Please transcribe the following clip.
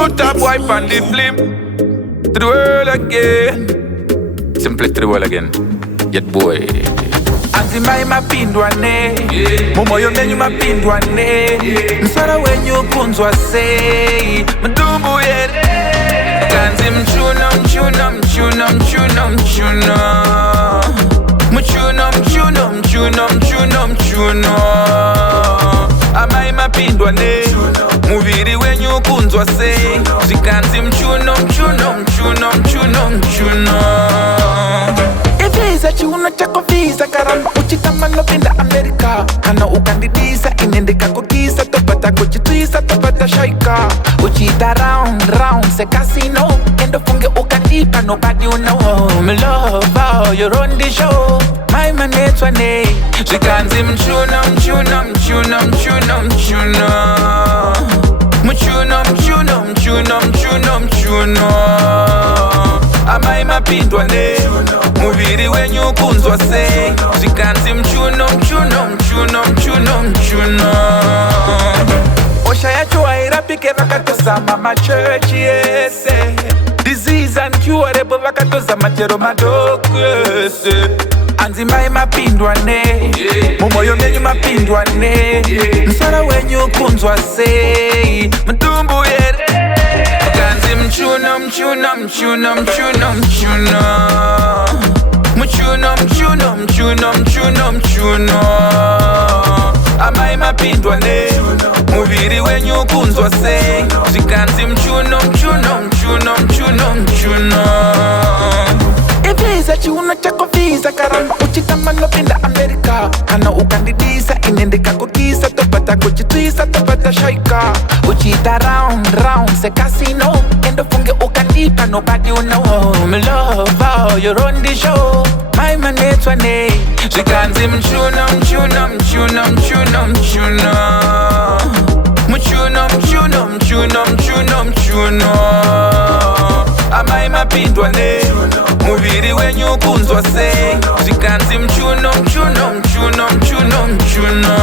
Two top wipe on the flip. To the world again. Simply to the world again. Yet boy. Anzi mai mapindwa ne Mumoyo menyu mapindwa ne Msara wenyu kunzwa sei Mdumbu yere Kanzi mchuna mchuna mchuna mchuna mchuna Mchuna mchuna mchuna mchuna mchuna Amai mapindwa ne Muviri wenyu kunzwa sei Zikanzi mchuna mchuna mchuna mchuna mchuna Visa chiuno chako visa karamba uchitamano pinda Amerika Kana ukandidisa inendeka kukisa topata kuchitwisa topata shaika Uchita round se casino Endo funge ukatipa nobody you know Me love how you run the show My manetwa ne Zikanzi mchuna mchuna mchuna mchuna mchuna Mchuna mchuna mchuna mchuna mchuna Amai mapindwa ne Muviri wenyu kunzwa sei Zikanzi mchuno mchuno mchuno mchuno mchuno Osha ya chua irapike vakatosa mama church yese Disease uncurable vakatosa machero madoku yese Anzi mai mapindwa ne Mumoyo menyu mapindwa ne Msara wenyu kunzwa sei Mdumbu yere Kanzi mchuno mchuno mchuno mchuno mchuno Mchuno mchuno mchuno mchuno mchuno Amai mapindwa ne Muviri wenyu kunzwa sei Zikanzi mchuno mchuno mchuno mchuno mchuno Visa chiuno chako visa karamba uchitamano pinda Amerika Kana ukandidisa inendeka kukisa topata kuchitwisa topata shaika Uchita round se casino Endo funge ukatipa nobody you know Me love how you run the show My manetwa ne Zikanzi mchuna mchuna mchuna mchuna mchuna Mchuna mchuna mchuna mchuna mchuna Amai mapindwa ne Muviri wenyu kunzwa sei Zikanzi mchuno mchuno mchuno mchuno mchuno